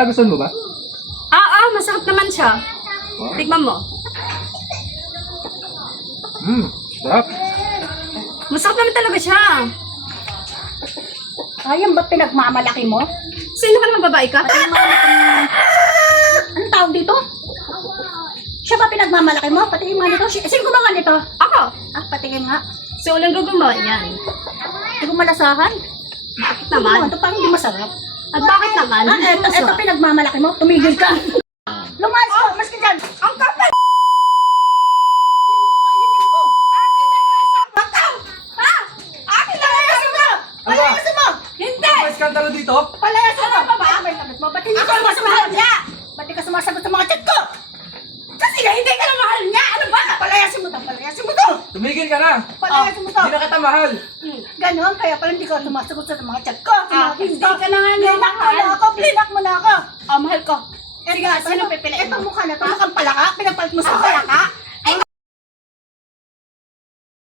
nagustuhan mo ba? Masarap naman siya. Tikman mo. Sarap. Masarap naman talaga siya. Ayan ba pinagmamalaki mo? Sino ka naman babae ka? Anong tawag dito? Siya ba pinagmamalaki mo? Patingin nga nito. Sino gumawa nito? Ako. Patingin nga. Si Ulang gumawa niyan. Hindi ko malasahan. Bakit naman? Ito parang hindi masarap. At bakit naman? Ito pinagmamalaki mo. Tumigil ka. Lumayas ko. Mas ka dyan. Ang kapal! Palayasin mo! Hindi! May skandalo dito? Palayasin mo! Paamay-lamit mo. Ba't hindi ka sumasagot niya? Ba't hindi ka sumasagot sa mga chat ko? Kasi nga hindi ka na mahal niya! Ano ba? Palayasin mo to! Palayasin mo to! Tumigil ka na! Palayasin mo to! Hindi na kita mahal! Ganon, kaya pala hindi ka sumasagot sa mga chat ko. Hindi ka na nga Blinak mo na ako! Blinak mo na ako! Mahal ko. Sige, sino pipiliin mo? Itong mukha na to, mukhang palaka, pinapalit mo sa akin.